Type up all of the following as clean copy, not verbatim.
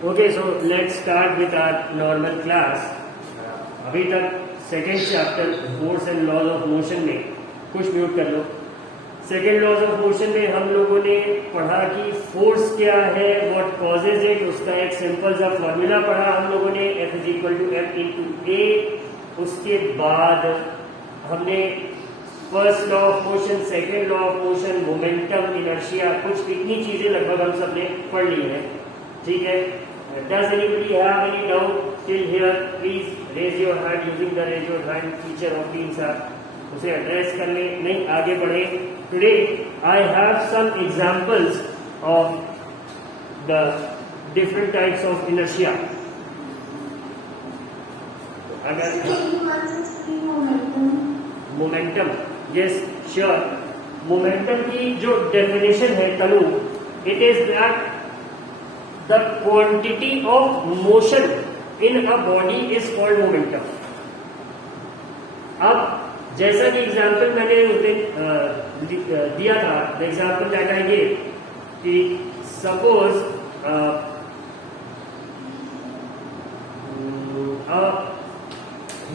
Okay, so let's start with our normal class. अभी तक second chapter force and laws of motion में, कुछ mute कर लो। सेकेंड लॉज ऑफ मोशन में हम लोगों ने पढ़ा कि फोर्स क्या है, व्हाट कॉजेज इट, उसका एक सिंपल सा फॉर्मूला पढ़ा हम लोगों ने, F = m × a। उसके बाद हमने first law of motion, second law of motion, momentum, inertia, कुछ इतनी चीजें लगभग हम सब ने पढ़ ली है। ठीक है, does anybody have any doubt till here? Please raise your hand using the raise your hand feature of Teams app. उसे एड्रेस कर ले, नहीं आगे बढ़े। Today I have some examples of the different types of inertia. अगर momentum, yes sure, momentum की जो definition है तनु, it is that the quantity of motion in a body is called momentum. अब जैसा कि एग्जाम्पल मैंने उस दिन दिया था, the example that I gave, कि सपोज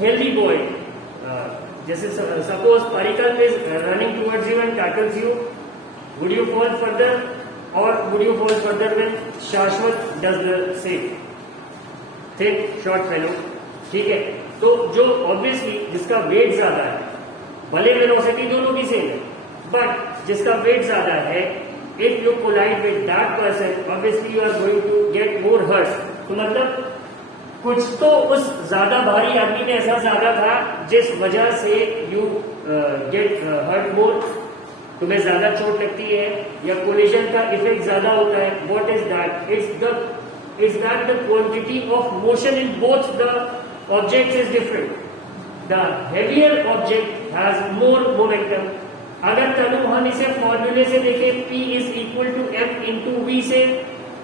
हेल्दी बॉय, जैसे suppose particle is running towards you and tackles you, would you fall further or would you fall further when Shashwat does the same? Thin, short fellow, ठीक है। तो जो obviously जिसका weight ज्यादा है, भले velocity दोनों की सेम है, बट जिसका वेट ज्यादा है, if you collide with that person, obviously you are going to get more hurt. तो मतलब कुछ तो उस ज्यादा भारी आदमी में ऐसा ज्यादा था जिस वजह से यू गेट हर्ट मोर, तुम्हें ज्यादा चोट लगती है या कोलिजन का इफेक्ट ज्यादा होता है। What is that? Is that the quantity of motion in both the objects is different. The heavier object has more momentum. अगर तनु हम इसे फॉर्मूले से देखें, P = m × v से,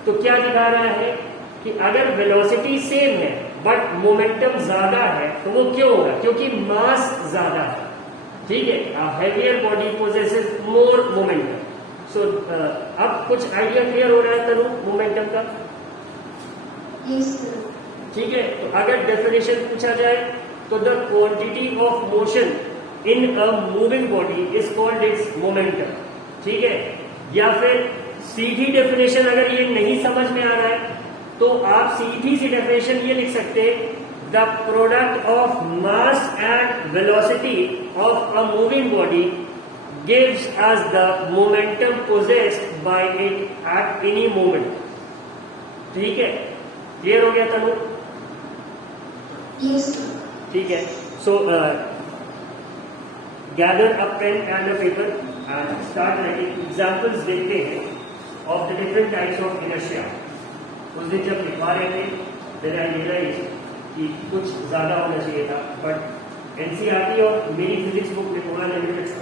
तो क्या दिखा रहा है कि अगर वेलोसिटी सेम है बट मोमेंटम ज्यादा है, तो वो क्यों होगा? क्योंकि मास ज्यादा है। ठीक है, heavier body possesses more momentum. सो अब कुछ आइडिया क्लियर हो रहा है तनु मोमेंटम का? yes, ठीक है, तो अगर डेफिनेशन पूछा जाए तो the quantity of motion in a moving body is called its momentum. ठीक है, या फिर सीधी डेफिनेशन अगर ये नहीं समझ में आ रहा है तो आप सीधी सी डेफिनेशन ये लिख सकते हैं, the product of mass and velocity of a moving body gives us the momentum possessed by it at any moment. ठीक है, क्लियर हो गया तनु? yes, ठीक है, so gather a pen and a paper and start writing examples देखते हैं of the different types of inertia. उस दिन जब लिखवा रहे थे, then I realized कि कुछ ज्यादा होना चाहिए था, बट एनसीईआरटी और मेरी फिजिक्स बुक में पूरा लिमिटेड था।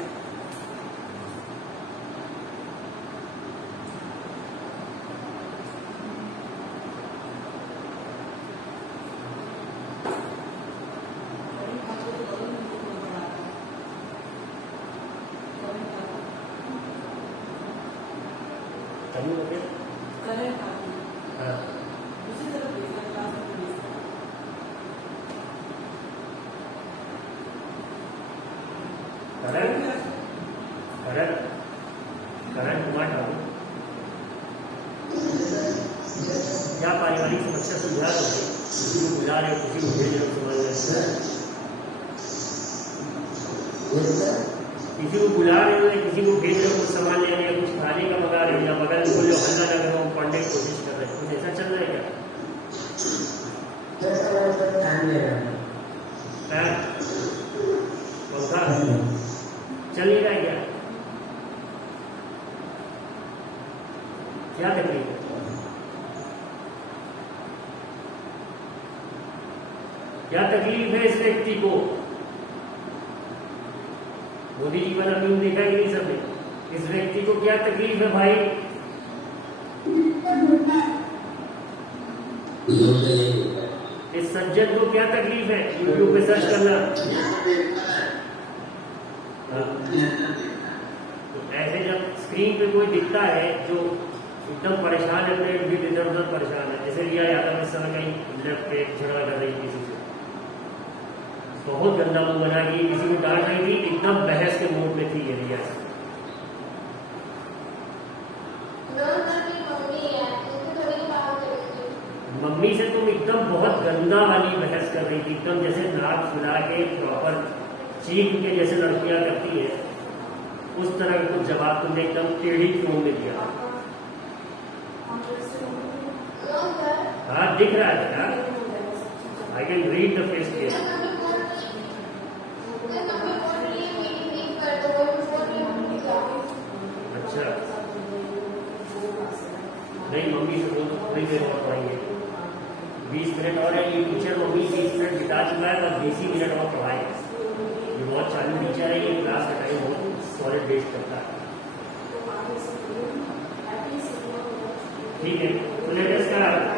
क्या पारिवारिक समस्या सुलझा रहे हो? किसी को बुला रहे हो, किसी को भेज रहे हो, समझ रहे हो? किसी को बुला रहे हो या किसी को भेज रहे हो, कुछ सामान ले रहे हो, कुछ खाने का मंगा रहे हो, या बगल में कोई हल्ला लगा रहा हो, पढ़ने की कोशिश कर रहे हो, कुछ ऐसा चल रहा है क्या? पंखा चल नहीं रहा है क्या? क्या तकलीफ है? क्या तकलीफ है इस व्यक्ति को? मोदी जी वाला मीम देखा कि नहीं सबने? इस व्यक्ति को क्या तकलीफ है भाई? इस सज्जन को क्या तकलीफ है? यूट्यूब पे सर्च करना। तो ऐसे जब स्क्रीन पे कोई दिखता है जो एकदम परेशान है, पेट भी इधर उधर परेशान है, जैसे रिया छत पे झगड़ा कर रही किसी से, बहुत गंदा मुंह बना के किसी को डांट रही थी, एकदम बहस के मूड में थी ये रिया। मम्मी से तुम एकदम बहुत गंदा वाली बहस कर रही थी, एकदम जैसे नाक फुला के प्रॉपर चीख के जैसे लड़कियां करती है, उस तरह का कुछ जवाब तुमने एकदम टेढ़ी टोन में दिया। हाँ दिख रहा है क्या? I can read the face here. अच्छा नहीं, मम्मी से बोल थोड़ी देर और पढ़ाएंगे, 20 मिनट और है। ये टीचर मम्मी 20 मिनट बिता चुका है, बस 20 ही मिनट और पढ़ाएगा। ये बहुत चालू टीचर है, ये क्लास का टाइम बहुत सॉलिड वेस्ट करता है। ठीक है, तो लेट अस स्टार्ट।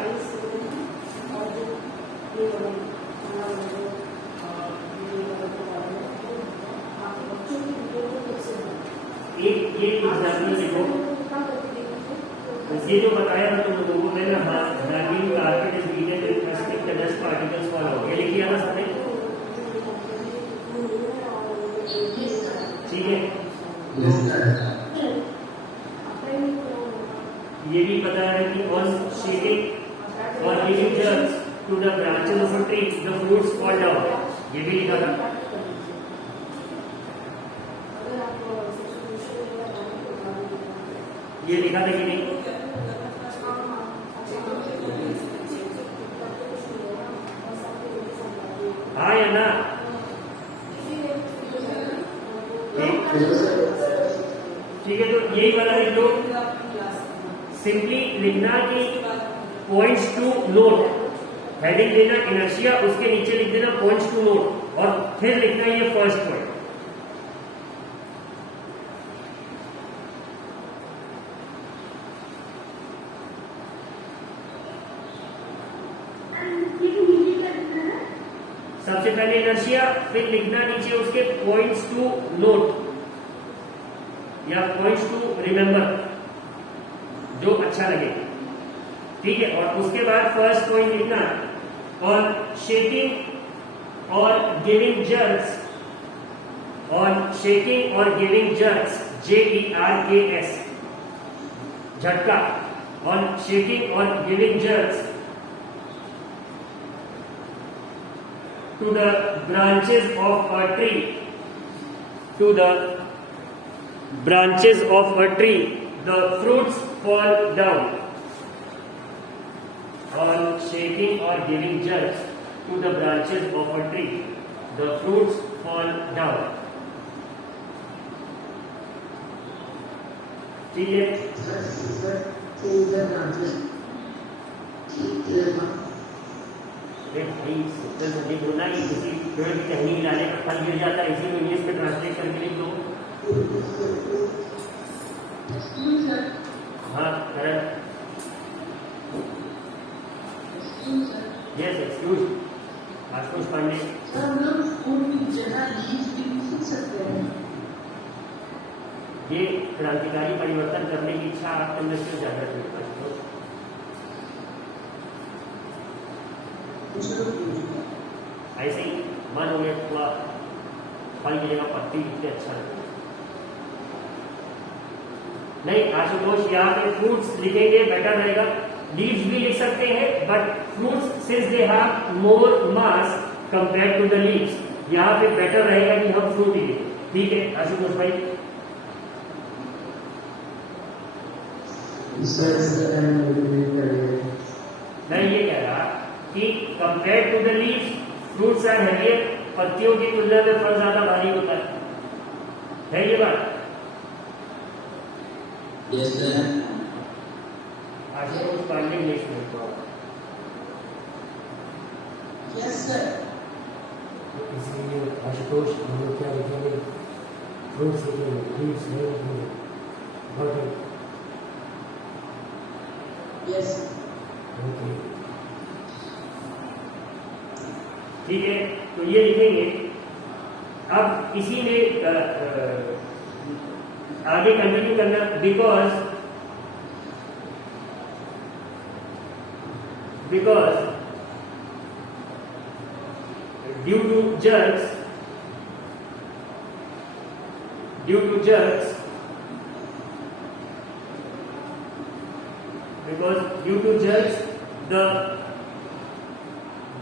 एक एग्जाम्पल देखो, ये जो बताया था तुम लोगों को मैंने, magnific carpet is heated with plastic the dust particles fall out, ये लिखिए ना सबने, ठीक है। ये भी पता है कि ऑन शेकिंग और giving jerks to the branches of a tree the fruits fall down, ये भी लिखा था। ये लिखा था कि नहीं? हाँ या ना? ठीक है, तो यही वाला लिख लो। सिंपली लिखना कि पॉइंट्स टू नोट, हेडिंग देना इनर्शिया, उसके नीचे लिख देना पॉइंट्स टू नोट, और फिर लिखना ये फर्स्ट पॉइंट। सबसे पहले इनर्शिया, फिर लिखना नीचे उसके पॉइंट्स टू नोट या पॉइंट्स टू रिमेंबर, जो अच्छा लगे, ठीक है। और उसके बाद फर्स्ट पॉइंट लिखना, और शेकिंग और गिविंग जर्क्स, और शेकिंग और गिविंग जर्क्स, JERKS, झटका, और शेकिंग और giving jerks to the branches of a tree, to the branches of a tree the fruits fall down, on shaking or giving jerks to the branches of a tree the fruits fall down, ठीक है। भाई जल्दी बोलना कि किसी पेड़ की टहनी हिलाने पर फल गिर जाता है, इसी को इंग्लिश में ट्रांसलेट करके लिख दो। हाँ correct, yes excuse Ashutosh Pandey. ये क्रांतिकारी परिवर्तन करने की इच्छा आपके अंदर क्यों जागृत हुई आशुतोष? ऐसे ही मन हो गया, थोड़ा फल की जगह पत्ती कितने अच्छा लगता है। नहीं आशुतोष, यहाँ पे फ्रूट्स लिखेंगे बेटर रहेगा, लीव्स भी लिख सकते हैं, but fruits since they have more mass compare to the leaves, यहाँ पे बेटर रहेगा कि हम फ्रूट ही लिखें, ठीक है आशुतोष भाई? मैं ये कह रहा कि compare to the leaves fruits are heavier, पत्तियों की तुलना में फल ज्यादा भारी होता है ये बात? Yes, sir. Ashutosh Pandey next में। Yes, sir. इसलिए आशुतोष हम लोग क्या लिखेंगे? फ्रूट्स लिखेंगे, लीव्स नहीं लिखेंगे। But Yes. ओके, ठीक है, तो ये लिखेंगे। अब इसी में आगे कंटिन्यू करना, because due to jerks, because due to jerks the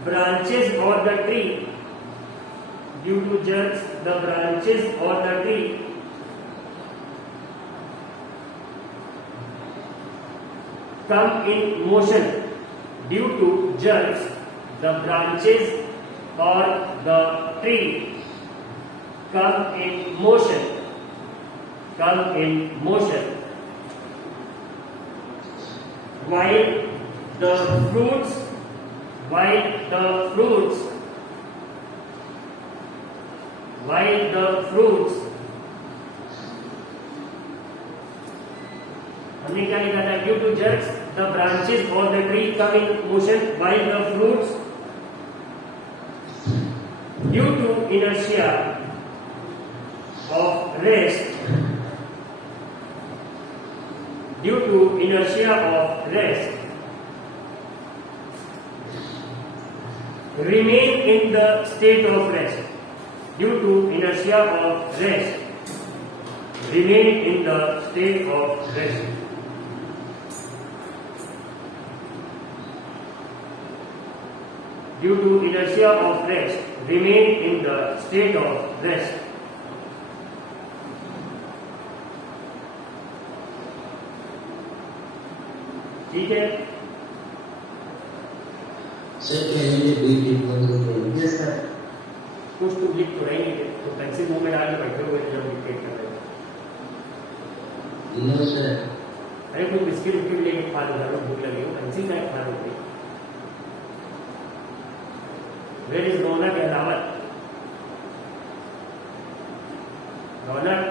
branches or the tree, due to jerks the branches or the tree come in motion. Due to jerks the branches or the tree come in motion, while the fruits हमने क्या लिखा था? Due to jerks the branches और the tree come in motion while the fruits due to inertia of rest remain in the state of rest. Due to inertia of rest remain in the state of rest. Due to inertia of rest remain in the state of rest. ठीक है? Sir कहेंगे beat बंद कर दो। Yes sir. कुछ तो लिख तो रही है, तो पेंसिल मुंह में डाल के बैठे हुए जब डिक्टेट कर रहे हो। No sir. अरे कोई बिस्किट उस्किट लेके खा लो, भूख लगी हो, पेंसिल का खा लो। Where is Ronak and Rawat? Ronak?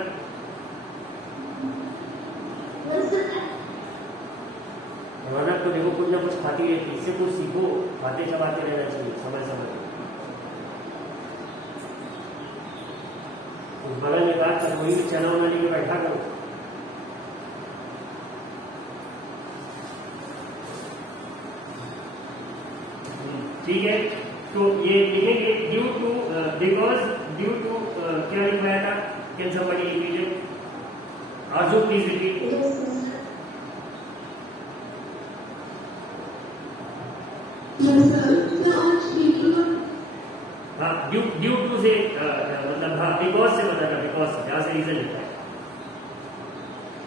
रौनक तो देखो कुछ ना कुछ खाती रहती है, इससे कुछ सीखो, खाते चबाते रहना चाहिए समय उस बगल में बात कर, वही चना उना लेके बैठा करो। ठीक है, तो ये लिखेंगे due to because due to क्या लिखवाया था? Can somebody repeat it? Arzoo please repeat. हाँ, ड्यू टू से मतलब हाँ बिकॉज से बताना, बिकॉज से जहाँ से रीजन लिखा है।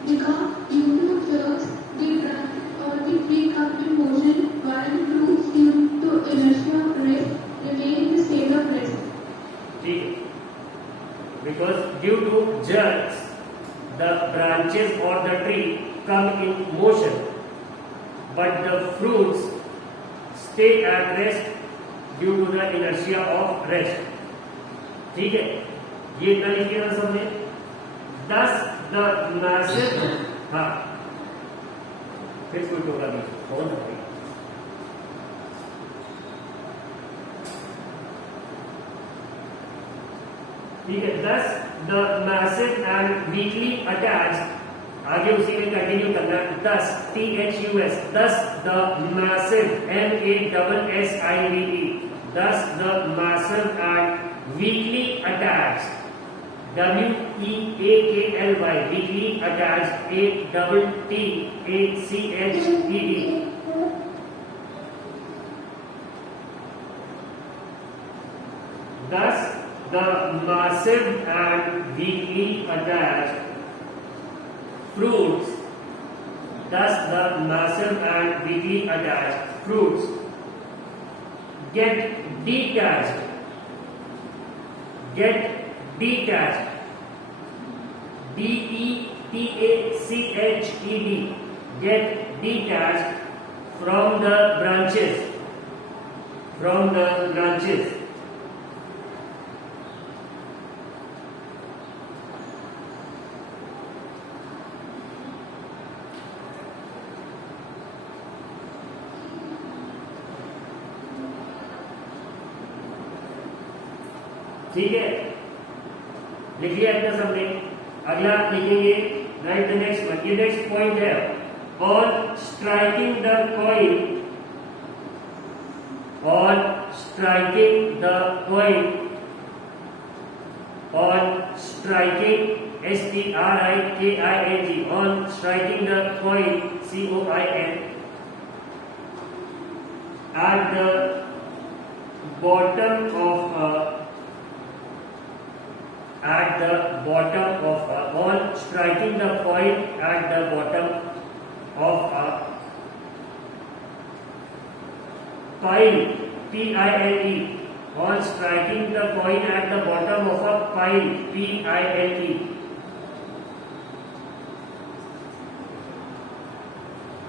Because due to jerks, the branches or the tree come in motion while the fruits due to inertia of rest remain in the state of rest. ठीक है, because due to jerks the branches or the tree come in motion but the fruits stay at rest due to the inertia of rest. ठीक है, ये इतना लिखिए ना सबने। Thus the massive, हाँ फिर कोई टोका नहीं, कौन है? ठीक है, thus the massive and weakly attached, आगे उसी में कंटिन्यू करना। thus THUS, thus the massive MASSIVE, thus the massive and weakly attached WEAKLY, weakly attached ATTACHED, thus the massive and weakly attached fruits, thus the massive and weakly attached fruits get detached, DETACHED, get detached from the branches, ठीक है, लिख लिया इतना सबने। अगला लिखेंगे, right the next one. ये next point है, on striking the coil, on striking the coin, on striking, STRIKING, on striking the coin, COIN, at the bottom of on striking the coin at the bottom of a pile, PILE, on striking the coin at the bottom of a pile, PILE,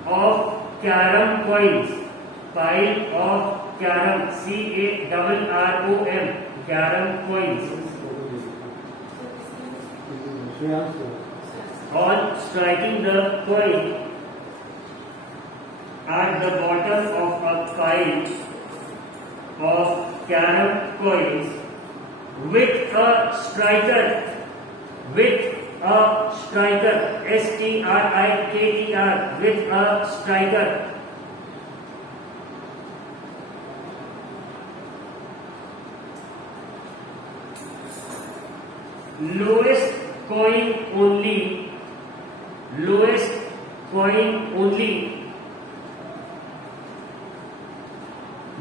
of carom coins, pile of carom, CARROM, carom coins, on striking the coin at the bottom of a pile of carom coins with a striker, STRIKER, with a striker. Lowest coin only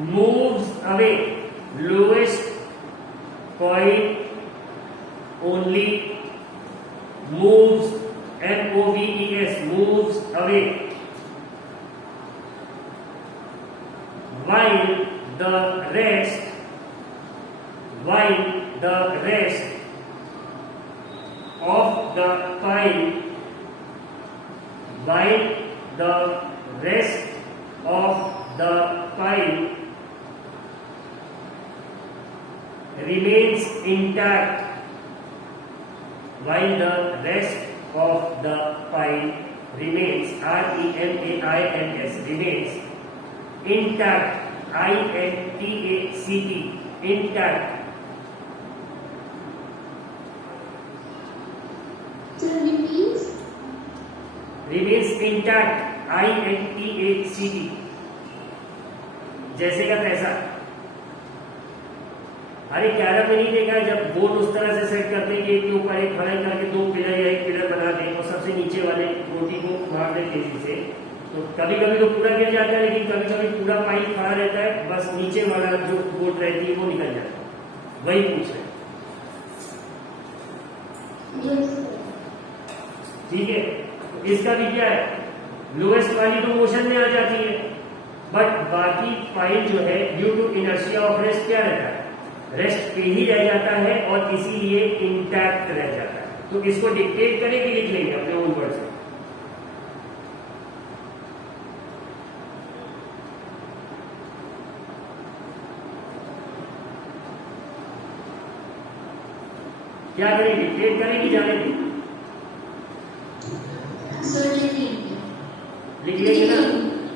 moves away. Lowest coin only moves, MOVES, moves away, while the rest of the pile, remains intact, while the rest of the pile remains, REMAINS, remains intact, INTACT, intact. Sir, remains intact, INTACT, जैसे का पैसा। अरे carrom में नहीं देखा है, जब board उस तरह से सेट करते हैं कि एक के ऊपर एक खड़ा करके दो पिलर या एक पिलर बना दें और सबसे नीचे वाले रोटी को मार दें तेजी से, तो कभी कभी तो पूरा गिर जाता है, लेकिन कभी कभी पूरा पाइप खड़ा रहता है, बस नीचे वाला जो बोर्ड रहती है वो निकल जाता है। वही पूछ रहे हैं, ठीक है। इसका भी क्या है, लोएस्ट वाली तो मोशन में आ जाती है, बट बाकी पाइल जो है due to inertia of rest क्या रहता है, रेस्ट पे ही रह जाता है और इसीलिए इंटैक्ट रह जाता है। तो इसको डिक्टेट करें कि लिख लेंगे अपने ओन वर्ड से। क्या करें, डिक्टेट करें कि जाने दें? लिख लेंगे ना।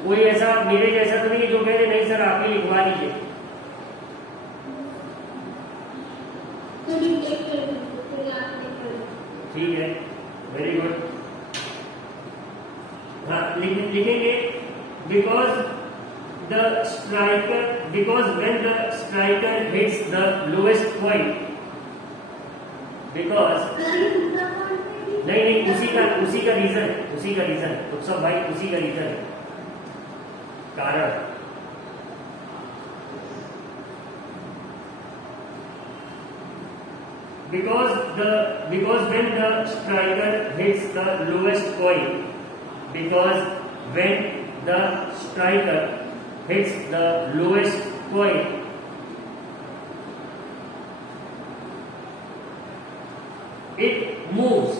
कोई ऐसा मेरे जैसा तो नहीं जो कह रहे नहीं सर आप ही लिखवा लीजिए। ठीक है, वेरी गुड। हाँ लिखेंगे, because when the striker hits the lowest point, because नहीं उसी का रीजन तो सब भाई उसी का रीजन है, कारण। Because when the striker hits the lowest point, because when the striker hits the lowest point, it moves.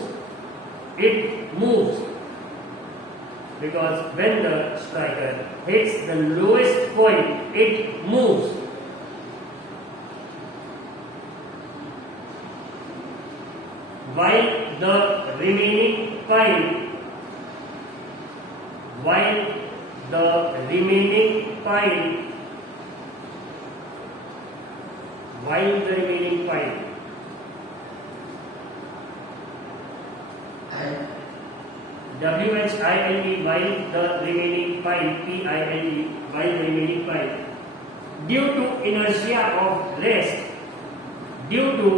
Because when the striker hits the lowest point, it moves. While the remaining pile WHILE, while the remaining pile, PILE, while the remaining pile due to inertia of rest, due to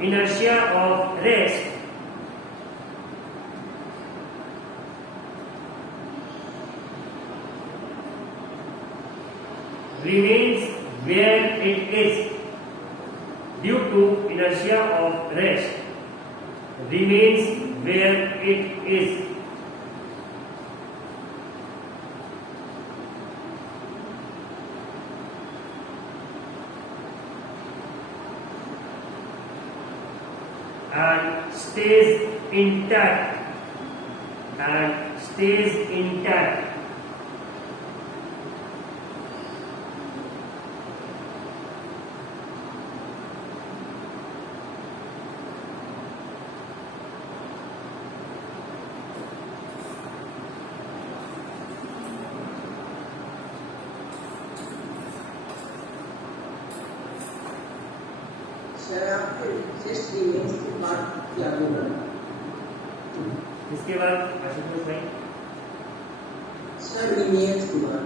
inertia of rest, remains where it is, due to inertia of rest, remains where it is. And stays intact, and stays intact. Sir आपके just image के बाद क्या होगा? इसके बाद आशुतोष भाई sir image के बाद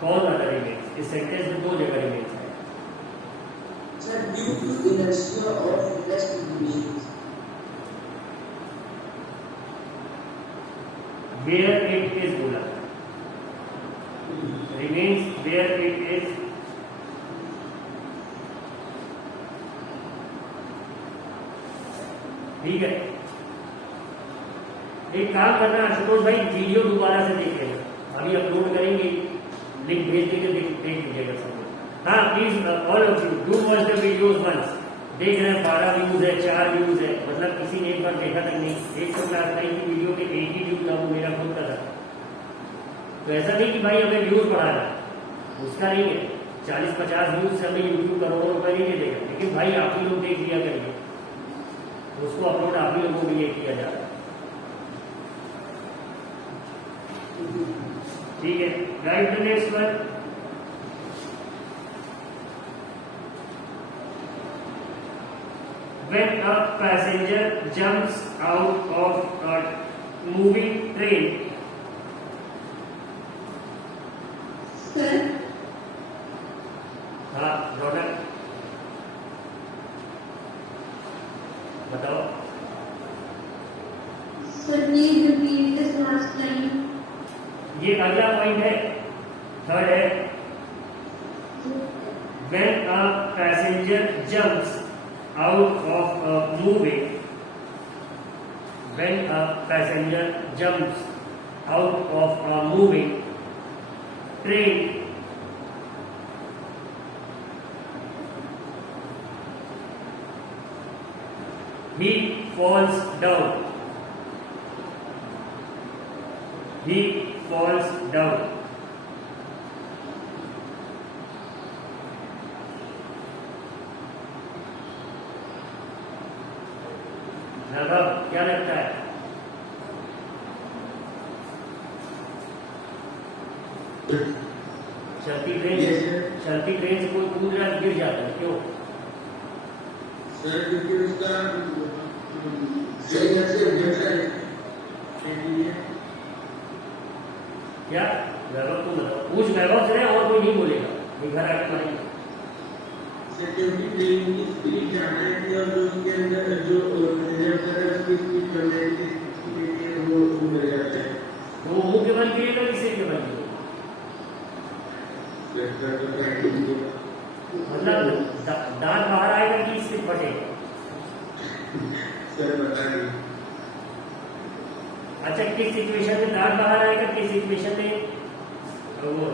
कौन अदर इमेज? इस सेंटेंस में दो जगह इमेज है। Sir due to inertia of rest image where it is बोला, रिमेन्स वेयर इट इज। ठीक है, एक काम करना आशुतोष भाई, वीडियो दोबारा से देख लेना, अभी अपलोड करेंगे, लिंक भेज देंगे, देख लीजिएगा सब लोग। हाँ please all of you do watch the videos once. देख रहे हैं 12 व्यूज है, 4 व्यूज है, मतलब किसी ने एक बार देखा तक नहीं। एक तो क्लास 9 की वीडियो के 80 व्यूज था, वो मेरा खुद का था। तो ऐसा नहीं कि भाई हमें व्यूज बढ़ाना, उसका नहीं है। 40-50 व्यूज से हमें यूट्यूब करोड़ों रुपए नहीं देगा, लेकिन भाई आप ही लोग देख लिया करिए, उसको अपलोड आप ही लोगों के लिए किया जा रहा है। ठीक है, right the next one. When a passenger jumps out of a moving train, Sir, हाँ डॉक्टर बताओ। sir, please repeat this last line. ये अगला पॉइंट है, थर्ड है। When a passenger jumps out of a moving, when a passenger jumps out of a moving train, he falls down. He falls down. नवाब क्या लगता है? चलती train से कोई कूद रहा गिर जाता है, क्यों? सर क्योंकि उसका सही ढंग से उठता है इसलिए। क्या वैभव तुम बताओ, पूछ वैभव से और कोई नहीं बोलेगा, ये घर आके मारेंगे। क्योंकि ट्रेन की स्पीड ज्यादा है और जो उसके अंदर जो रिजर्व है उसकी स्पीड कम रहती है, इसलिए वो मिल जाता है। तो वो मुंह के बल गिरेगा, किसी के बल गिरेगा? मतलब दांत बाहर आएगा कि सिर फटेगा? सर बता नहीं। अच्छा, किस सिचुएशन में दांत बाहर आएगा, किस सिचुएशन में वो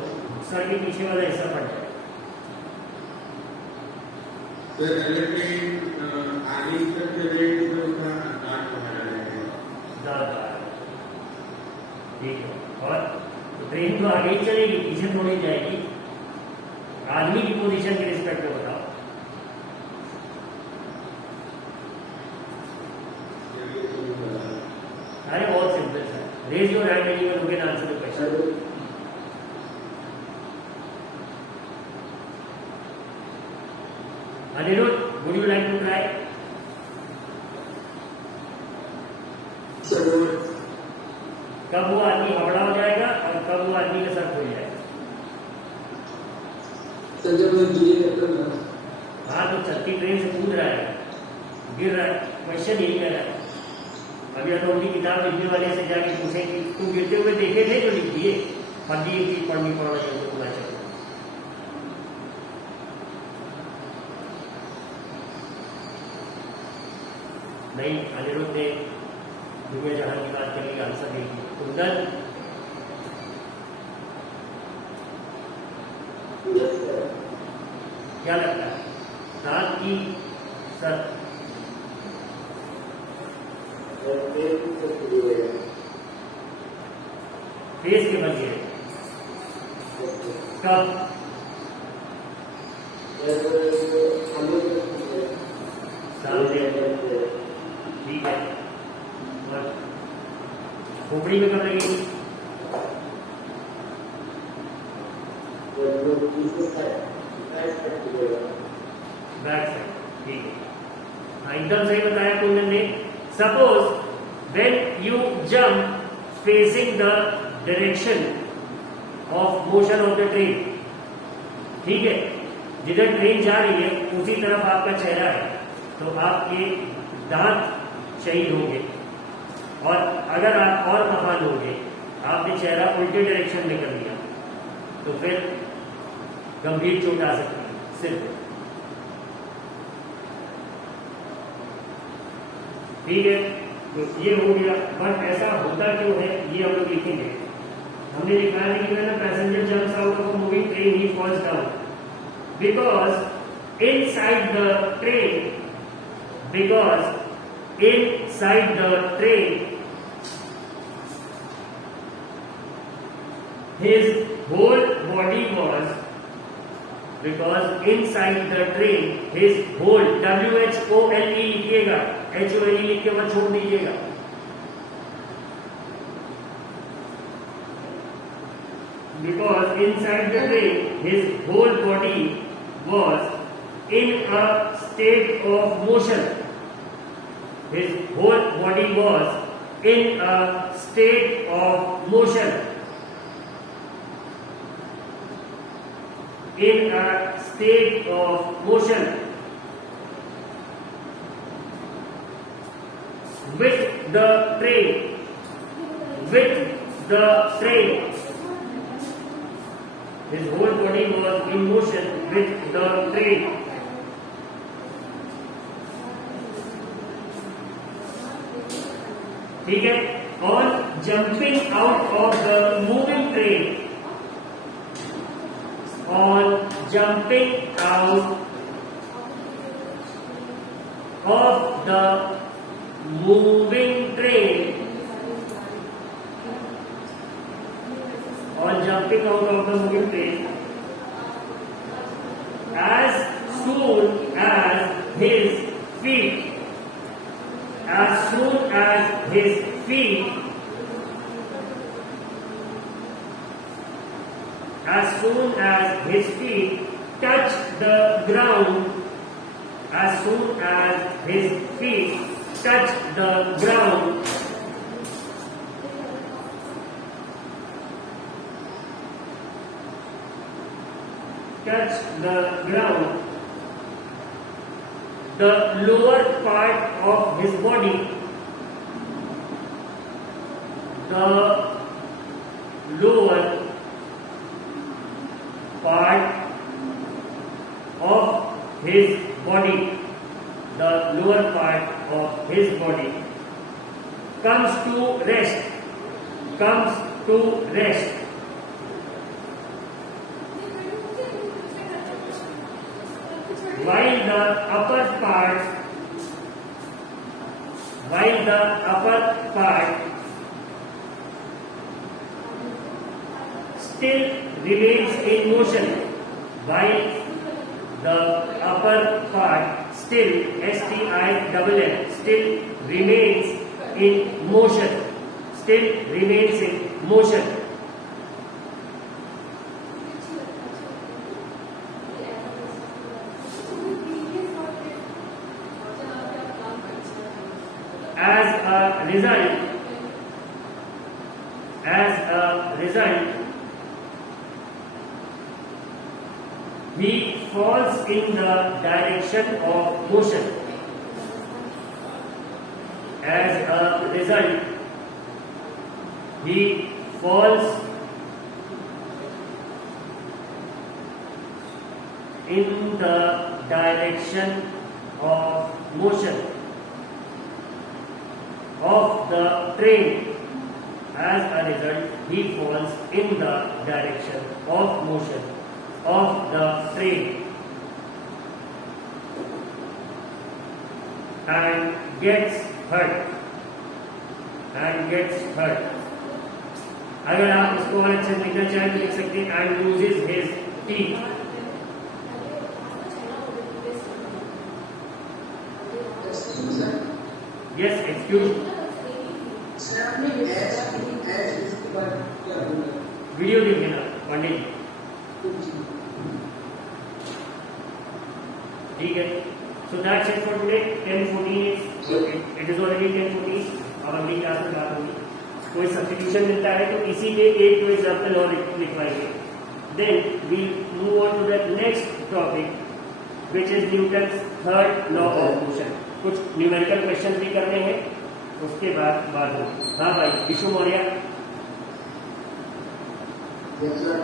सर के पीछे वाला हिस्सा फट जाएगा? सर अगर ट्रेन आगे तक चलेगी तो उसका दांत बाहर आएगा। दांत बाहर, ठीक है। और तो ट्रेन तो आगे ही चलेगी, पीछे थोड़ी जाएगी। आदमी की पोजीशन के रिस्पेक्ट में बताओ। अरे बहुत simple sir, raise your hand and you will get answer the question. Aniruddh, would you like to try? कब वो आदमी हबड़ा हो जाएगा और कब वो आदमी का सर खुल जाएगा? सर जब मैं गिरी करता था हाँ तो चलती ट्रेन से कूद रहा है, गिर रहा है, क्वेश्चन यही कह रहा है। अभी तो उनकी किताब लिखने वाले से जाके पूछे कि तुम गिरते हुए देखे थे तो लिख दिए, और ये चीज पढ़नी पड़ना चाहिए तो पूरा चाहिए। नहीं, अनिरुद्ध ने दुनिया जहां की बात करने का आंसर दे दिया। कुंदन क्या लगता है, दांत की सर? फेस के बन गए कब? सामने, ठीक है। और खोपड़ी में कब लगेगी? बैक साइड, ठीक है। हाँ, एकदम सही बताया कुंदन ने। Suppose when you jump facing the direction of motion of the train, ठीक है, जिधर ट्रेन जा रही है उसी तरफ आपका चेहरा है, तो आपके दांत शहीद होंगे। और अगर आप और महान होंगे, आपने चेहरा उल्टे डायरेक्शन में कर दिया, तो फिर गंभीर चोट आ सकती है सिर पे, ठीक है। तो ये हो गया, बट ऐसा होता क्यों है ये हम लोग लिखेंगे। हमने लिखा है कि when a passenger jumps out of a moving train he falls down because inside the train his whole body was WHOLE लिखिएगा, HOLE लिख के मत छोड़ दीजिएगा। Because inside the train his whole body was in a state of motion. His whole body was in a state of motion. In a state of motion. With the train. His whole body was in motion with the train. ठीक है। On jumping out of the moving train. On jumping out of the moving train. On jumping out of the moving train, as soon as his feet touch the ground, the lower part of his body, comes to rest. While the upper part still remains in motion. While the upper part still, STILL, still remains in motion. As a result, he falls in the direction of motion. As a result, he falls in the direction of motion of the train. As a result, he falls in the direction of motion of the train and gets hurt. अगर आप इसको और अच्छे से लिखना चाहें तो लिख सकते हैं and loses his teeth. Excuse sir. Yes, excuse. Sir आपने एज इसके बाद क्या बोला? वीडियो देख लेना पंडित जी. ठीक है. So that's it for today. 10:14 it is already 10:14. अब अगली क्लास में बात होगी. कोई सब्स्टिट्यूशन मिलता है तो इसी के एक दो एग्जाम्पल और लिखवाएंगे. Then we move on to the next topic, which is Newton's third law of motion. कुछ न्यूमेरिकल क्वेश्चन भी करने हैं, उसके बाद होगी. हाँ भाई विशु मौर्य. Yes sir.